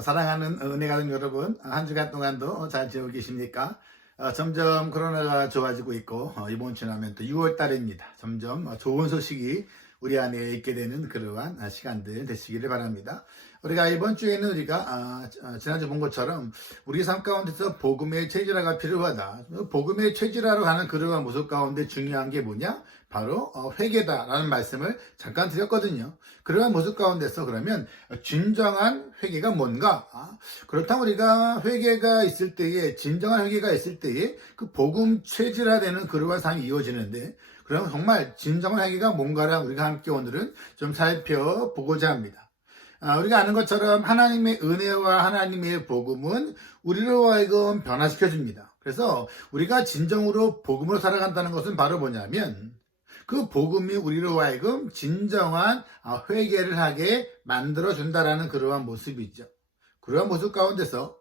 사랑하는 은혜 가족 여러분, 한 주간 동안도 잘 지내고 계십니까? 점점 코로나가 좋아지고 있고, 이번 주 지나면 또 6월 달입니다. 점점 좋은 소식이 우리 안에 있게 되는 그러한 시간들 되시기를 바랍니다. 우리가 이번 주에는 우리가 지난주 본 것처럼 우리 삶 가운데서 복음의 체질화가 필요하다. 복음의 체질화로 가는 그러한 모습 가운데 중요한 게 뭐냐? 바로 회개다라는 말씀을 잠깐 드렸거든요. 그러한 모습 가운데서 그러면 진정한 회개가 뭔가? 그렇다면 우리가 회개가 있을 때에, 진정한 회개가 있을 때에 그 복음 체질화되는 그러한 삶이 이루어지는데, 그럼 정말 진정한 회개가 뭔가를 우리가 함께 오늘은 좀 살펴보고자 합니다. 우리가 아는 것처럼 하나님의 은혜와 하나님의 복음은 우리로 하여금 변화시켜 줍니다. 그래서 우리가 진정으로 복음으로 살아간다는 것은 바로 뭐냐면, 그 복음이 우리로 하여금 진정한 회개를 하게 만들어준다라는 그러한 모습이죠. 그러한 모습 가운데서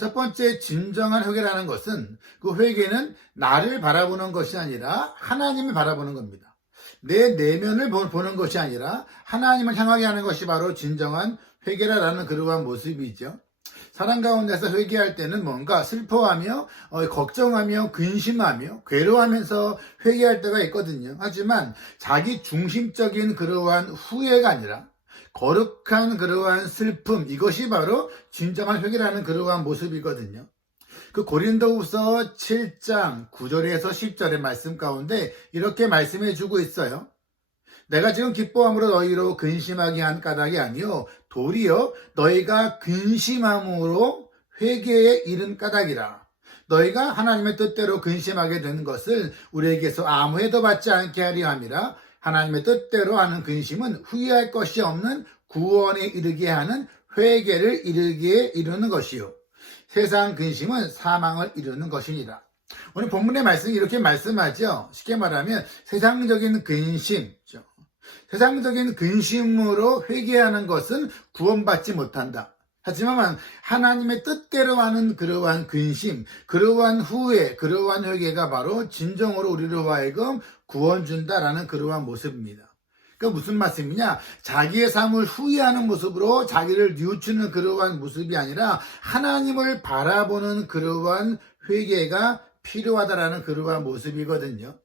첫 번째 진정한 회개라는 것은, 그 회개는 나를 바라보는 것이 아니라 하나님을 바라보는 겁니다. 내 내면을 보는 것이 아니라 하나님을 향하게 하는 것이 바로 진정한 회개라는 그러한 모습이죠. 사람 가운데서 회개할 때는 뭔가 슬퍼하며 걱정하며 근심하며 괴로워하면서 회개할 때가 있거든요. 하지만 자기 중심적인 그러한 후회가 아니라 거룩한 그러한 슬픔, 이것이 바로 진정한 회개라는 그러한 모습이거든요. 그 고린도후서 7장 9절에서 10절의 말씀 가운데 이렇게 말씀해 주고 있어요. 내가 지금 기뻐함으로 너희로 근심하게 한 까닭이 아니요 도리어 너희가 근심함으로 회개에 이른 까닭이라. 너희가 하나님의 뜻대로 근심하게 된 것을 우리에게서 아무 해도 받지 않게 하려 함이라. 하나님의 뜻대로 하는 근심은 후회할 것이 없는 구원에 이르게 하는 회개를 이루는 것이요 세상 근심은 사망을 이루는 것이니라. 오늘 본문의 말씀이 이렇게 말씀하죠. 쉽게 말하면 세상적인 근심, 세상적인 근심으로 회개하는 것은 구원받지 못한다. 하지만 하나님의 뜻대로 하는 그러한 근심, 그러한 후회, 그러한 회개가 바로 진정으로 우리로 하여금 구원 준다라는 그러한 모습입니다. 그러니까 무슨 말씀이냐? 자기의 삶을 후회하는 모습으로 자기를 뉘우치는 그러한 모습이 아니라 하나님을 바라보는 그러한 회개가 필요하다라는 그러한 모습이거든요.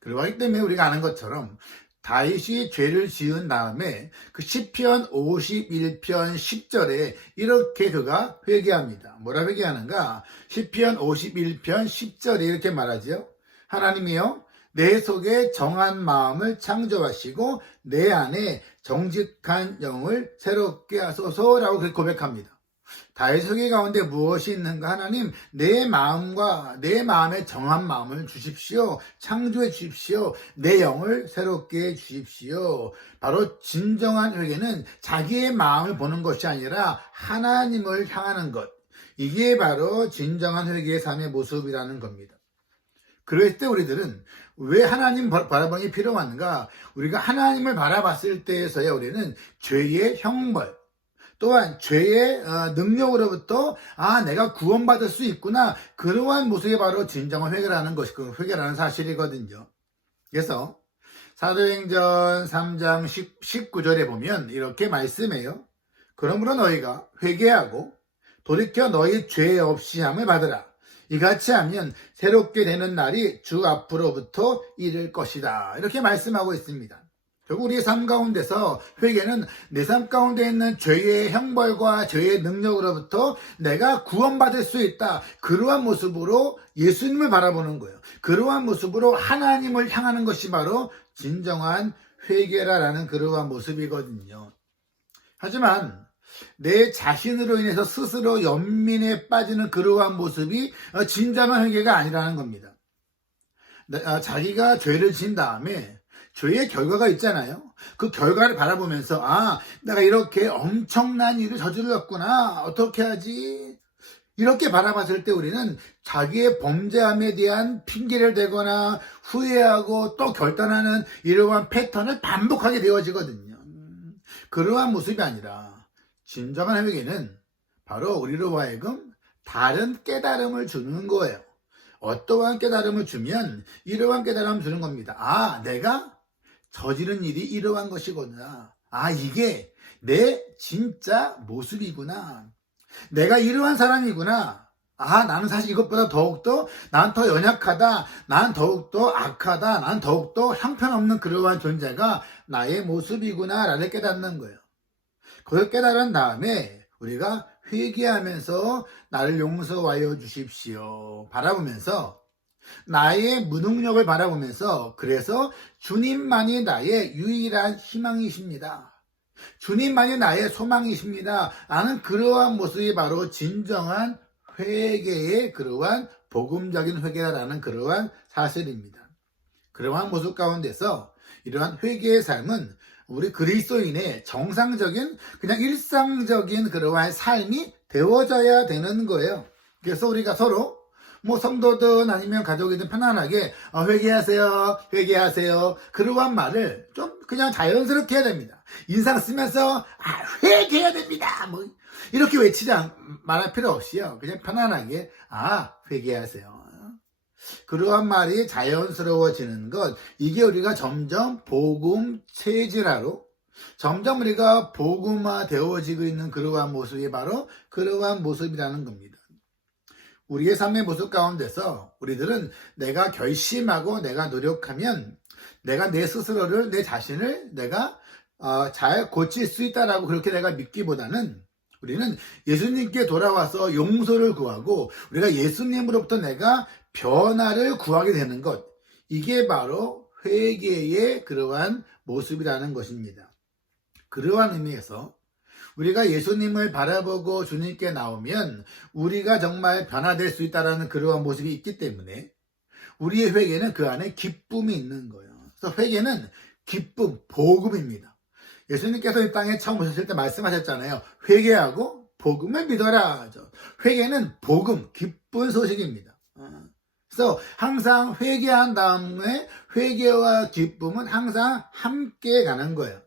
그러기 때문에 우리가 아는 것처럼 다윗이 죄를 지은 다음에 그 시편 51편 10절에 이렇게 그가 회개합니다. 뭐라 회개하는가? 시편 51편 10절에 이렇게 말하죠. 하나님이여, 내 속에 정한 마음을 창조하시고 내 안에 정직한 영을 새롭게 하소서라고 그렇게 고백합니다. 다윗의 회개 가운데 무엇이 있는가? 하나님, 내 마음의 정한 마음을 주십시오. 창조해 주십시오. 내 영을 새롭게 해 주십시오. 바로 진정한 회개는 자기의 마음을 보는 것이 아니라 하나님을 향하는 것. 이게 바로 진정한 회개의 삶의 모습이라는 겁니다. 그럴 때 우리들은 왜 하나님 바라보는 게 필요한가? 우리가 하나님을 바라봤을 때에서야 우리는 죄의 형벌, 또한 죄의 능력으로부터 내가 구원받을 수 있구나, 그러한 모습이 바로 진정한 회개라는 것이 그 회개라는 사실이거든요. 그래서 사도행전 3장 19절에 보면 이렇게 말씀해요. 그러므로 너희가 회개하고 돌이켜 너희 죄 없이 함을 받으라. 이같이 하면 새롭게 되는 날이 주 앞으로부터 이를 것이다. 이렇게 말씀하고 있습니다. 결국 우리의 삶 가운데서 회개는 내 삶 가운데 있는 죄의 형벌과 죄의 능력으로부터 내가 구원받을 수 있다. 그러한 모습으로 예수님을 바라보는 거예요. 그러한 모습으로 하나님을 향하는 것이 바로 진정한 회개라는 그러한 모습이거든요. 하지만 내 자신으로 인해서 스스로 연민에 빠지는 그러한 모습이 진정한 회개가 아니라는 겁니다. 자기가 죄를 지은 다음에 죄의 결과가 있잖아요. 그 결과를 바라보면서 내가 이렇게 엄청난 일을 저질렀구나, 어떻게 하지? 이렇게 바라봤을 때 우리는 자기의 범죄함에 대한 핑계를 대거나 후회하고 또 결단하는 이러한 패턴을 반복하게 되어지거든요. 그러한 모습이 아니라 진정한 회개는 바로 우리로 하여금 다른 깨달음을 주는 거예요. 어떠한 깨달음을 주면 이러한 깨달음을 주는 겁니다. 내가 저지른 일이 이러한 것이구나. 이게 내 진짜 모습이구나. 내가 이러한 사람이구나. 아, 나는 사실 이것보다 더욱더 난 더 연약하다. 난 더욱더 악하다. 난 더욱더 형편없는 그러한 존재가 나의 모습이구나 라를 깨닫는 거예요. 그걸 깨달은 다음에 우리가 회개하면서 나를 용서하여 주십시오 바라보면서 나의 무능력을 바라보면서 그래서 주님만이 나의 유일한 희망이십니다. 주님만이 나의 소망이십니다. 라는 그러한 모습이 바로 진정한 회개의 그러한 복음적인 회개라는 그러한 사실입니다. 그러한 모습 가운데서 이러한 회개의 삶은 우리 그리스도인의 정상적인 그냥 일상적인 그러한 삶이 되어져야 되는 거예요. 그래서 우리가 서로 뭐 성도든 아니면 가족이든 편안하게 회개하세요, 회개하세요. 그러한 말을 좀 그냥 자연스럽게 해야 됩니다. 인상 쓰면서 회개해야 됩니다. 뭐 이렇게 말할 필요 없이요. 그냥 편안하게 회개하세요. 그러한 말이 자연스러워지는 것, 이게 우리가 점점 복음 체질화로 점점 우리가 복음화 되어지고 있는 그러한 모습이 바로 그러한 모습이라는 겁니다. 우리의 삶의 모습 가운데서 우리들은 내가 결심하고 내가 노력하면 내가 내 스스로를, 내 자신을 내가 잘 고칠 수 있다라고 그렇게 내가 믿기보다는 우리는 예수님께 돌아와서 용서를 구하고 우리가 예수님으로부터 내가 변화를 구하게 되는 것, 이게 바로 회개의 그러한 모습이라는 것입니다. 그러한 의미에서 우리가 예수님을 바라보고 주님께 나오면 우리가 정말 변화될 수 있다는 그러한 모습이 있기 때문에 우리의 회개는 그 안에 기쁨이 있는 거예요. 그래서 회개는 기쁨, 복음입니다. 예수님께서 이 땅에 처음 오셨을 때 말씀하셨잖아요. 회개하고 복음을 믿어라. 회개는 복음, 기쁜 소식입니다. 그래서 항상 회개한 다음에 회개와 기쁨은 항상 함께 가는 거예요.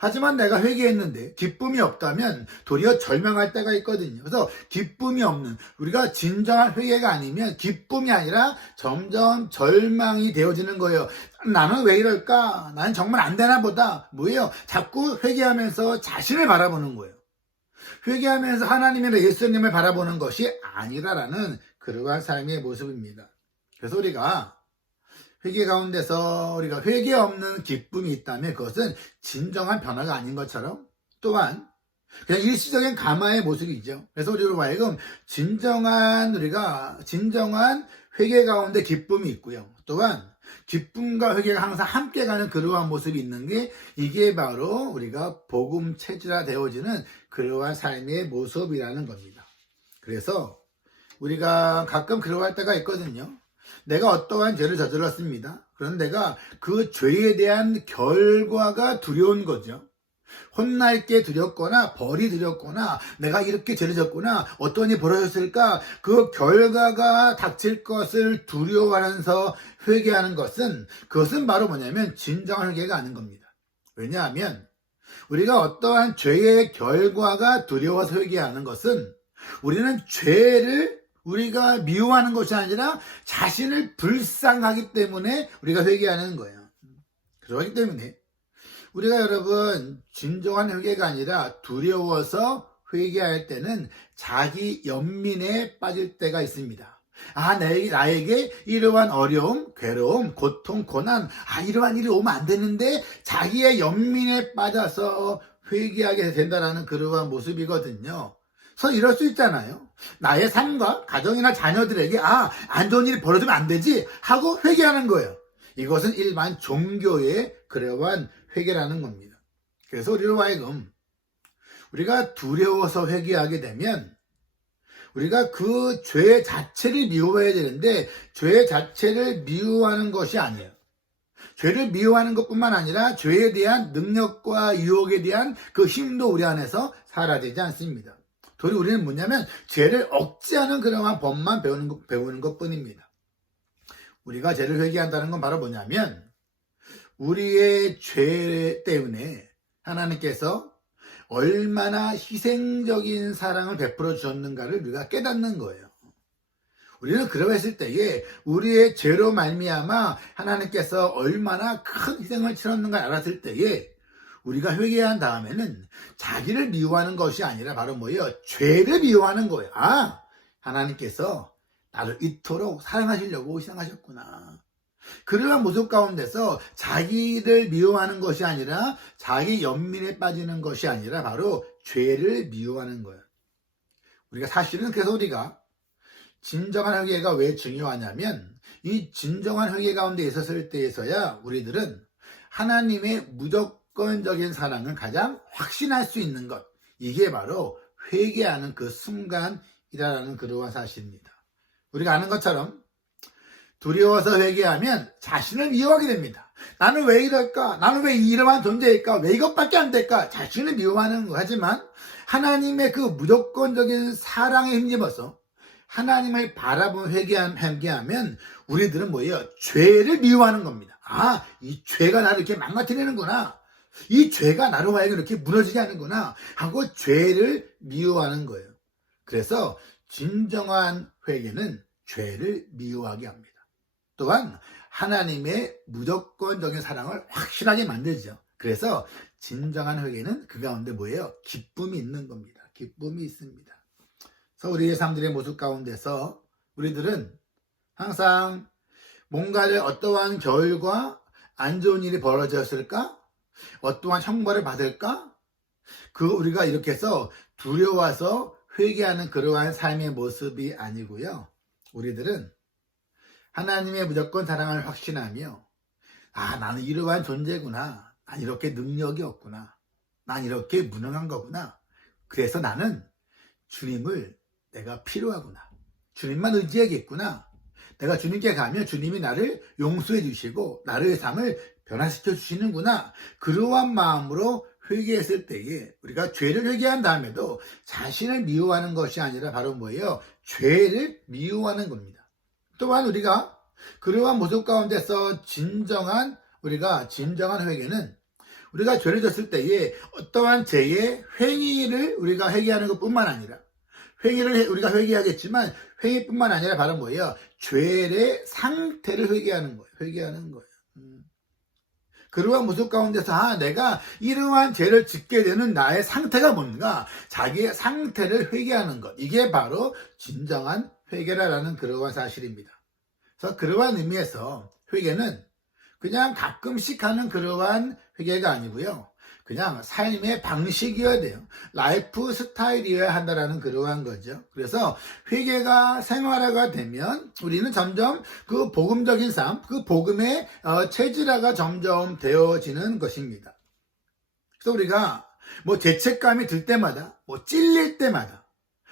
하지만 내가 회개했는데 기쁨이 없다면 도리어 절망할 때가 있거든요. 그래서 기쁨이 없는, 우리가 진정한 회개가 아니면 기쁨이 아니라 점점 절망이 되어지는 거예요. 나는 왜 이럴까? 나는 정말 안 되나 보다. 뭐예요? 자꾸 회개하면서 자신을 바라보는 거예요. 회개하면서 하나님이나 예수님을 바라보는 것이 아니라라는 그러한 삶의 모습입니다. 그래서 우리가 회개 가운데서 우리가 회개 없는 기쁨이 있다면 그것은 진정한 변화가 아닌 것처럼 또한 그냥 일시적인 감화의 모습이죠. 그래서 우리로 하여금 진정한 회개 가운데 기쁨이 있고요. 또한 기쁨과 회개가 항상 함께 가는 그러한 모습이 있는 게 이게 바로 우리가 복음 체질화 되어지는 그러한 삶의 모습이라는 겁니다. 그래서 우리가 가끔 그러할 때가 있거든요. 내가 어떠한 죄를 저질렀습니다. 그런데 내가 그 죄에 대한 결과가 두려운 거죠. 혼날 게 두렵거나 벌이 두렵거나 내가 이렇게 죄를 졌구나, 어떤 일이 벌어졌을까, 그 결과가 닥칠 것을 두려워하면서 회개하는 것은, 그것은 바로 뭐냐면 진정한 회개가 아닌 겁니다. 왜냐하면 우리가 어떠한 죄의 결과가 두려워서 회개하는 것은 우리는 죄를 우리가 미워하는 것이 아니라 자신을 불쌍하기 때문에 우리가 회개하는 거예요. 그렇기 때문에 우리가 여러분 진정한 회개가 아니라 두려워서 회개할 때는 자기 연민에 빠질 때가 있습니다. 나에게 이러한 어려움, 괴로움, 고통, 고난, 이러한 일이 오면 안 되는데 자기의 연민에 빠져서 회개하게 된다는 그러한 모습이거든요. 그래서 이럴 수 있잖아요. 나의 삶과 가정이나 자녀들에게 안 좋은 일이 벌어지면 안 되지 하고 회개하는 거예요. 이것은 일반 종교의 그러한 회개라는 겁니다. 그래서 우리로 하여금 우리가 두려워서 회개하게 되면 우리가 그 죄 자체를 미워해야 되는데 죄 자체를 미워하는 것이 아니에요. 죄를 미워하는 것뿐만 아니라 죄에 대한 능력과 유혹에 대한 그 힘도 우리 안에서 사라지지 않습니다. 도리 우리는 뭐냐면 죄를 억제하는 그러한 법만 배우는 것뿐입니다. 우리가 죄를 회개한다는 건 바로 뭐냐면 우리의 죄 때문에 하나님께서 얼마나 희생적인 사랑을 베풀어 주셨는가를 우리가 깨닫는 거예요. 우리는 그러했을 때에 우리의 죄로 말미암아 하나님께서 얼마나 큰 희생을 치렀는가 알았을 때에 우리가 회개한 다음에는 자기를 미워하는 것이 아니라 바로 뭐예요? 죄를 미워하는 거예요. 아, 하나님께서 나를 이토록 사랑하시려고 희생하셨구나. 그러한 모습 가운데서 자기를 미워하는 것이 아니라 자기 연민에 빠지는 것이 아니라 바로 죄를 미워하는 거예요. 우리가 사실은 그래서 우리가 진정한 회개가 왜 중요하냐면 이 진정한 회개 가운데 있었을 때에서야 우리들은 하나님의 무조건적인 사랑을 가장 확신할 수 있는 것, 이게 바로 회개하는 그 순간이라는 그러한 사실입니다. 우리가 아는 것처럼 두려워서 회개하면 자신을 미워하게 됩니다. 나는 왜 이럴까? 나는 왜 이러한 존재일까? 왜 이것밖에 안 될까? 자신을 미워하는 거. 하지만 하나님의 그 무조건적인 사랑에 힘입어서 하나님을 바라보며 회개하면 우리들은 뭐예요? 죄를 미워하는 겁니다. 아, 이 죄가 나를 이렇게 망가뜨리는구나. 이 죄가 나로 하여금 이렇게 무너지게 하는구나 하고 죄를 미워하는 거예요. 그래서 진정한 회개는 죄를 미워하게 합니다. 또한 하나님의 무조건적인 사랑을 확실하게 만들죠. 그래서 진정한 회개는 그 가운데 뭐예요? 기쁨이 있는 겁니다. 기쁨이 있습니다. 그래서 우리의 삶들의 모습 가운데서 우리들은 항상 뭔가를 어떠한 결과 안 좋은 일이 벌어졌을까? 어떠한 형벌을 받을까? 우리가 이렇게 해서 두려워서 회개하는 그러한 삶의 모습이 아니고요. 우리들은 하나님의 무조건 사랑을 확신하며 아, 나는 이러한 존재구나. 난 이렇게 능력이 없구나. 난 이렇게 무능한 거구나. 그래서 나는 주님을 내가 필요하구나. 주님만 의지하겠구나. 내가 주님께 가면 주님이 나를 용서해 주시고 나의 삶을 변화시켜 주시는구나. 그러한 마음으로 회개했을 때에 우리가 죄를 회개한 다음에도 자신을 미워하는 것이 아니라 바로 뭐예요? 죄를 미워하는 겁니다. 또한 우리가 그러한 모습 가운데서 진정한 회개는 우리가 죄를 졌을 때에 어떠한 죄의 행위를 우리가 회개하는 것뿐만 아니라 우리가 회개하겠지만 회개뿐만 아니라 바로 뭐예요? 죄의 상태를 회개하는 거예요. 그러한 모습 가운데서 내가 이러한 죄를 짓게 되는 나의 상태가 뭔가 자기의 상태를 회개하는 것, 이게 바로 진정한 회개라는 그러한 사실입니다. 그래서 그러한 의미에서 회개는 그냥 가끔씩 하는 그러한 회개가 아니고요. 그냥 삶의 방식이어야 돼요. 라이프 스타일이어야 한다라는 그러한 거죠. 그래서 회개가 생활화가 되면 우리는 점점 그 복음적인 삶, 그 복음의 체질화가 점점 되어지는 것입니다. 그래서 우리가 죄책감이 들 때마다, 찔릴 때마다,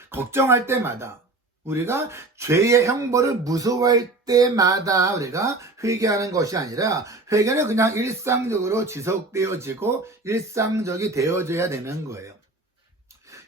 걱정할 때마다, 우리가 죄의 형벌을 무서워할 때마다 우리가 회개하는 것이 아니라 회개는 그냥 일상적으로 지속되어지고 일상적이 되어져야 되는 거예요.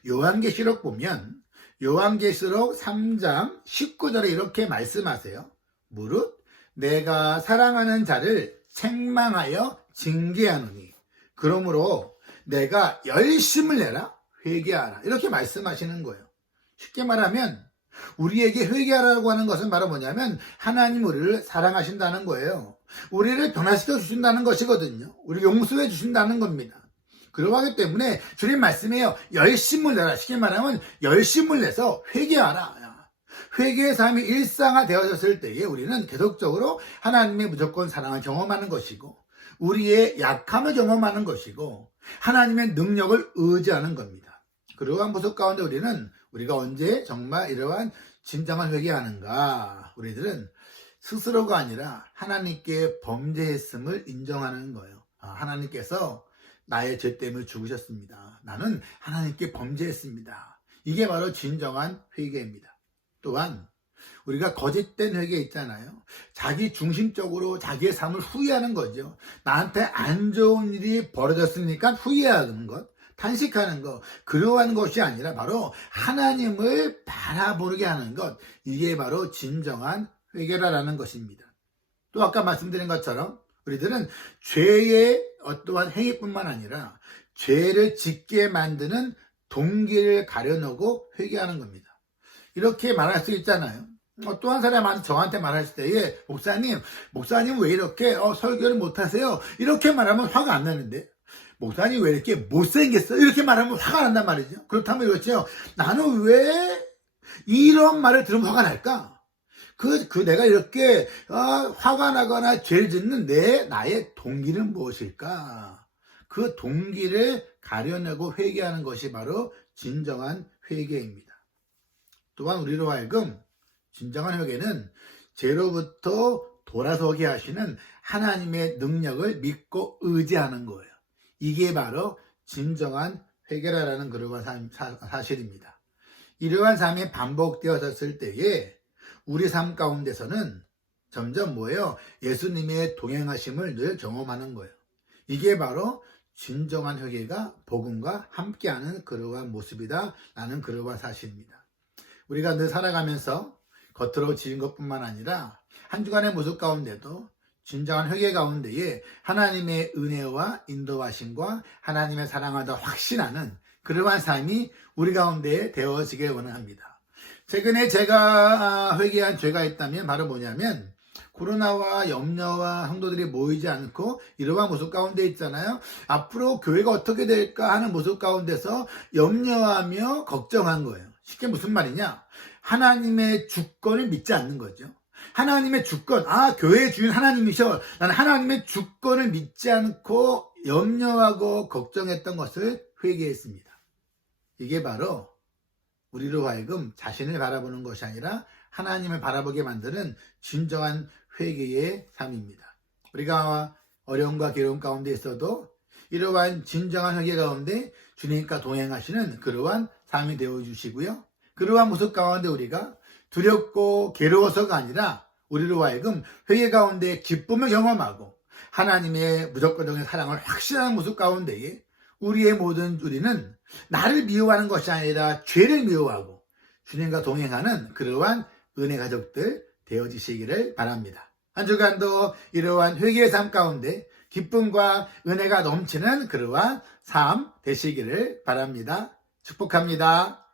요한계시록 보면 요한계시록 3장 19절에 이렇게 말씀하세요. 무릇 내가 사랑하는 자를 책망하여 징계하노니 그러므로 내가 열심을 내라 회개하라 이렇게 말씀하시는 거예요. 쉽게 말하면 우리에게 회개하라고 하는 것은 바로 뭐냐면 하나님 우리를 사랑하신다는 거예요. 우리를 변화시켜 주신다는 것이거든요. 우리를 용서해 주신다는 겁니다. 그러하기 때문에 주님 말씀이에요. 열심을 내라. 쉽게 말하면 열심을 내서 회개하라. 회개의 삶이 일상화 되어졌을 때에 우리는 계속적으로 하나님의 무조건 사랑을 경험하는 것이고 우리의 약함을 경험하는 것이고 하나님의 능력을 의지하는 겁니다. 그러한 모습 가운데 우리가 언제 정말 이러한 진정한 회개하는가? 우리들은 스스로가 아니라 하나님께 범죄했음을 인정하는 거예요. 하나님께서 나의 죄 때문에 죽으셨습니다. 나는 하나님께 범죄했습니다. 이게 바로 진정한 회개입니다. 또한 우리가 거짓된 회개 있잖아요. 자기 중심적으로 자기의 삶을 후회하는 거죠. 나한테 안 좋은 일이 벌어졌으니까 후회하는 것. 탄식하는 것, 그러한 것이 아니라 바로 하나님을 바라보게 하는 것, 이게 바로 진정한 회개라는 것입니다. 또 아까 말씀드린 것처럼 우리들은 죄의 어떠한 행위뿐만 아니라 죄를 짓게 만드는 동기를 가려놓고 회개하는 겁니다. 이렇게 말할 수 있잖아요. 어떠한 사람한테 저한테 말할 때에 목사님 왜 이렇게 설교를 못하세요? 이렇게 말하면 화가 안 나는데 목사님 왜 이렇게 못생겼어? 이렇게 말하면 화가 난단 말이죠. 그렇다면 이렇죠. 나는 왜 이런 말을 들으면 화가 날까? 내가 이렇게 화가 나거나 죄를 짓는 나의 동기는 무엇일까? 그 동기를 가려내고 회개하는 것이 바로 진정한 회개입니다. 또한 우리로 하여금 진정한 회개는 죄로부터 돌아서게 하시는 하나님의 능력을 믿고 의지하는 거예요. 이게 바로 진정한 회개라는 그러한 사실입니다. 이러한 삶이 반복되어졌을 때에 우리 삶 가운데서는 점점 뭐예요? 예수님의 동행하심을 늘 경험하는 거예요. 이게 바로 진정한 회개가 복음과 함께하는 그러한 모습이다라는 그러한 사실입니다. 우리가 늘 살아가면서 겉으로 지은 것뿐만 아니라 한 주간의 모습 가운데도 진정한 회개 가운데에 하나님의 은혜와 인도하심과 하나님의 사랑을 더 확신하는 그러한 삶이 우리 가운데 되어지길 원합니다. 최근에 제가 회개한 죄가 있다면 바로 뭐냐면 코로나와 염려와 성도들이 모이지 않고 이러한 모습 가운데 있잖아요. 앞으로 교회가 어떻게 될까 하는 모습 가운데서 염려하며 걱정한 거예요. 쉽게 무슨 말이냐? 하나님의 주권을 믿지 않는 거죠. 하나님의 주권, 교회의 주인 하나님이셔. 나는 하나님의 주권을 믿지 않고 염려하고 걱정했던 것을 회개했습니다. 이게 바로 우리로 하여금 자신을 바라보는 것이 아니라 하나님을 바라보게 만드는 진정한 회개의 삶입니다. 우리가 어려움과 괴로움 가운데 있어도 이러한 진정한 회개 가운데 주님과 동행하시는 그러한 삶이 되어주시고요. 그러한 모습 가운데 우리가 두렵고 괴로워서가 아니라 우리로 하여금 회개 가운데 기쁨을 경험하고 하나님의 무조건적인 사랑을 확신하는 모습 가운데에 우리의 모든 우리는 나를 미워하는 것이 아니라 죄를 미워하고 주님과 동행하는 그러한 은혜 가족들 되어지시기를 바랍니다. 한 주간도 이러한 회개의 삶 가운데 기쁨과 은혜가 넘치는 그러한 삶 되시기를 바랍니다. 축복합니다.